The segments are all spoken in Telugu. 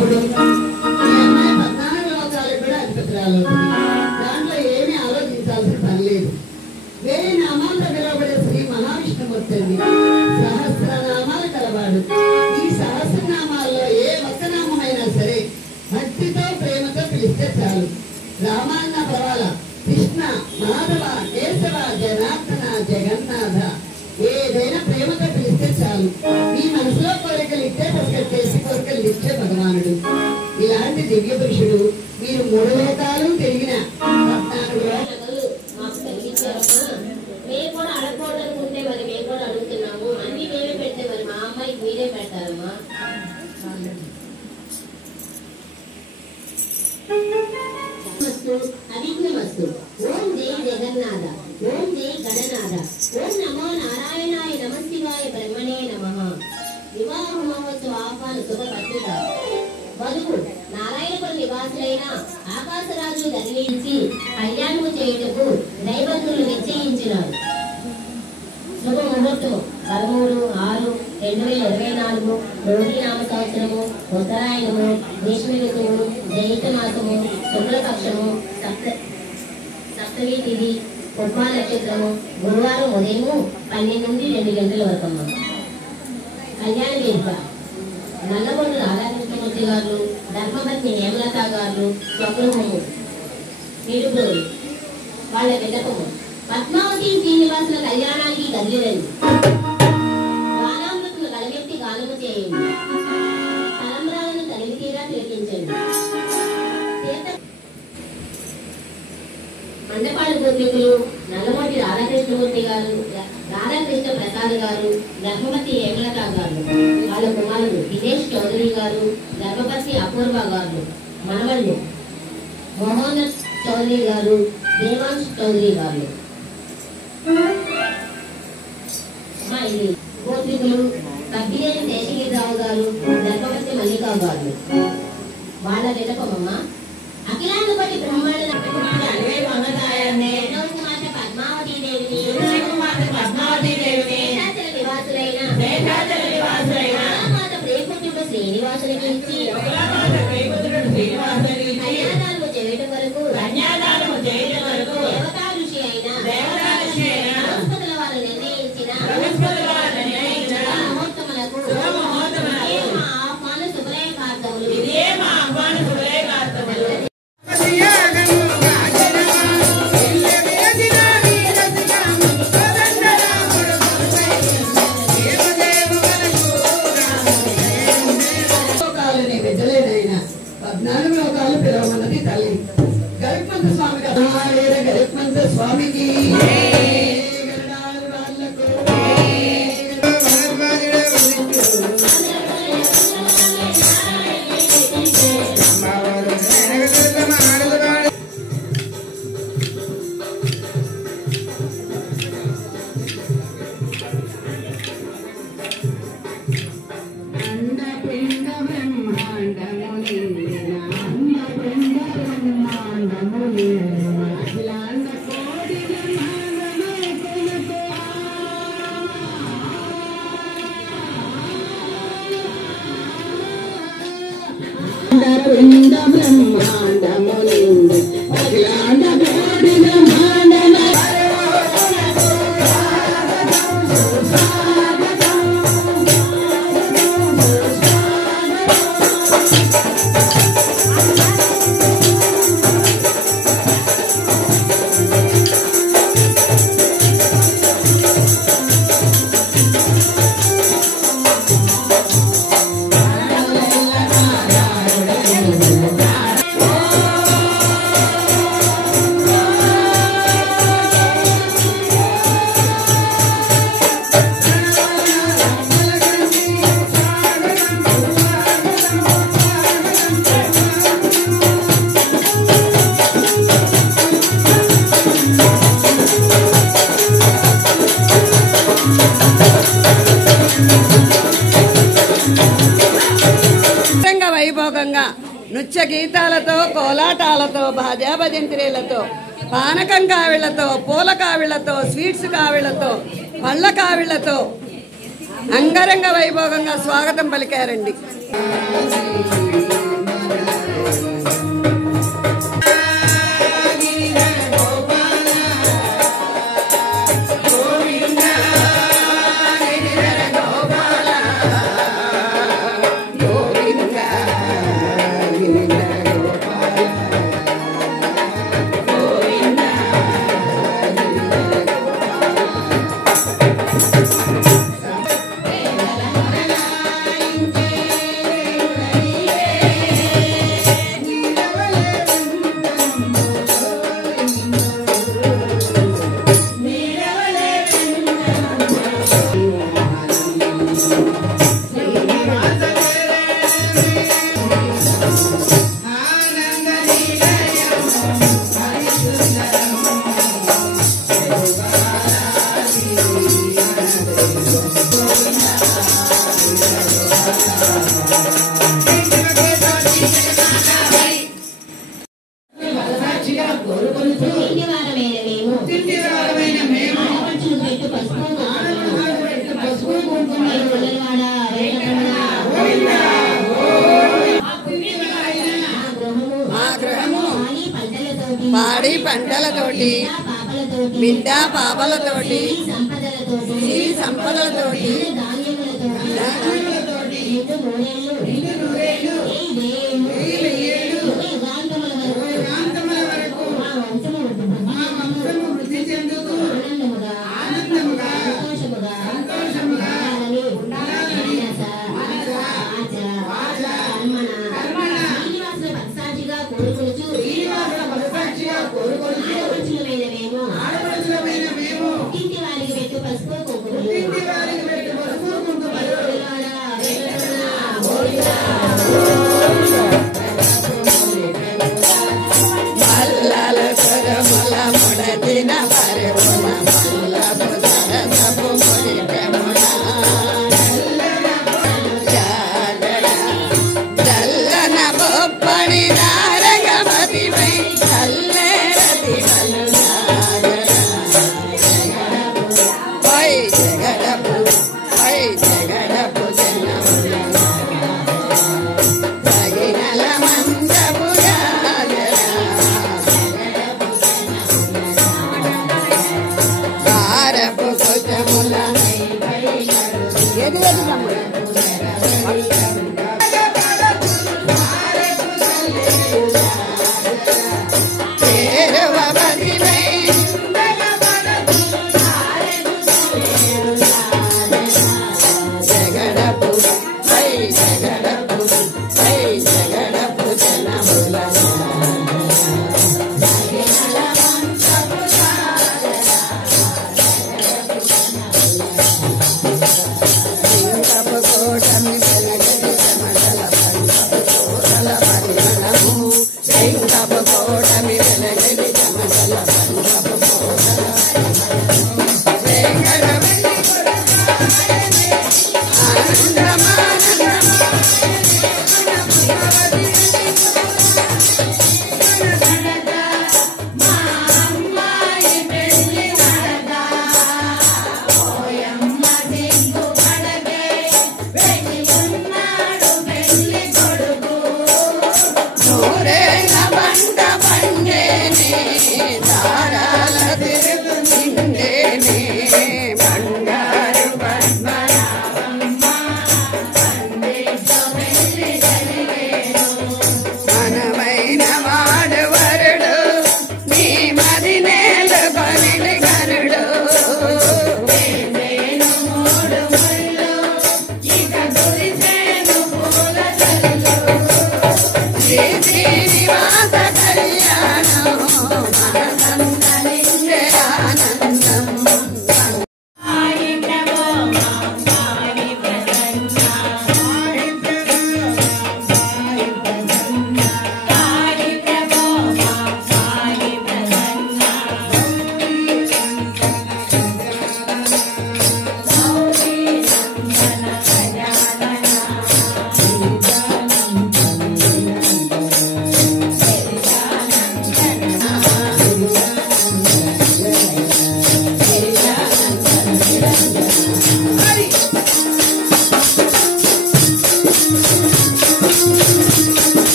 బాబుడు ఈ అమ్మాయి 14 లోకాలకు కూడా అధిపతురాలు. దాంట్లో ఏమీ ఆలోచించాల్సిన పని లేదు. 1000 నామాలతో పిలువబడే శ్రీ మహావిష్ణుమూర్తి అండి. సహస్రనామాలు కలవాడు. ఈ సహస్రనామాల్లో ఏ ఒక్క నామైనా సరే భక్తితో ప్రేమతో పిలిస్తే చాలు. రామాన్న పర్వాల, కృష్ణ, మాధవ, కేశవ, జనార్దన, జగన్నాథ ఏదైనా ప్రేమతో పిలిస్తే చాలు. మీ మనసులో కోరికలు ఇట్టే పసిగట్టేసి కోరికలు ఇచ్చే భగవానుడు. ఇలాంటి దివ్య పురుషుడు మీరు 3 లోకాలు తిరిగిన 14 లోకాలు మాకు కలిగించారమ్మా. మేము కూడా అడగకూడదనుకుంటే మరి మేము కూడా అడుగుతున్నాము. అన్ని మేమే పెడితే మరి మా అమ్మాయికి మీరే పెడతారమ్మా. అవిఘ్నమస్తు. ఓం జై జగన్నాథ, ఓం జై గణనాథ, ఓం నమో నారాయణాయ, నమశివాయ, బ్రహ్మణే నమః. వివాహ మహోత్సవ ఆహ్వాన శుభ పత్రిక. వధువు నారాయణపురం నివాసులైన ఆకాశరాజు ధరించి కళ్యాణము చేయుటకు దైవజ్ఞులు నిశ్చయించినారు. శుభ ముహూర్తం 13/6/2024 రోహిణి నామ సంవత్సరము, ఉత్తరాయణము, గ్రీష్మ ఋతువు, జైష్ఠ మాసము, శుక్లపక్షము, సప్తమి తిథి, పుబ్బా నక్షత్రము, గురువారం ఉదయము 12 నుండి 2 గంటల వరకు అమ్మ. కళ్యాణ వేదిక నల్లగొండ రాధాకృష్ణమూర్తి గారు, ధర్మపత్ని హేమలత గారు స్వగృహము నిడుపురు. వాళ్ళ విన్నపము పద్మావతి శ్రీనివాసుల కళ్యాణానికి కదిలిరండి. గానామృతులు గలమెత్తి గానము చేయండి. తలంబ్రాలను తనివి తీరా తిలకించండి. మండపాడు పూర్వీకులు నల్లమూటి రాధాకృష్ణమూర్తి గారు, రాధాకృష్ణ ప్రసాద్ గారు, ధర్మపతి హేమలత గారు, వాళ్ళ కుమారుడు దినేష్ చౌదరి గారు, ధర్మపతి అపూర్వ గారు, మనవళ్ళు మోహన్ చౌదరి గారు, దేవాంశ్ చౌదరి గారు. ఇది పూర్వీకులు కబ్బినేని శేషగిరిరావు గారు, ధర్మపతి మల్లికా గారు. వాళ్ళ విన్నపమమ్మ అఖిలాండపతి బ్రహ్మాండ పద్మావతి దేవిని నివాసులైన మాత ప్రేమపుత్రుడు శ్రీనివాసునికి ఇచ్చి కన్యాదానము చేయటం వరకు దేవతా ఋషి అయిన బృహస్పతుల వారు నిర్ణయించిన మహోత్తములకు ఆహ్వాన శుభలయ కార్తములు. బిడ్డలేనైనా 14 లోకాలు పిలవమన్నది తల్లి. గరుత్మంత స్వామి కదా, గరుత్మంత స్వామికి వైభోగంగా నృత్య గీతాలతో, కోలాటాలతో, భాజా భజంత్రీలతో, పానకం కావిళ్లతో, పూల కావిళ్లతో, స్వీట్స్ కావిళ్లతో, పళ్ళ కావిళ్లతో అంగరంగ వైభోగంగా స్వాగతం పలికారండి. పాడి పంటలతోటి బిడ్డ పాపలతోటి ఈ సంపదలతోటి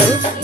Yeah.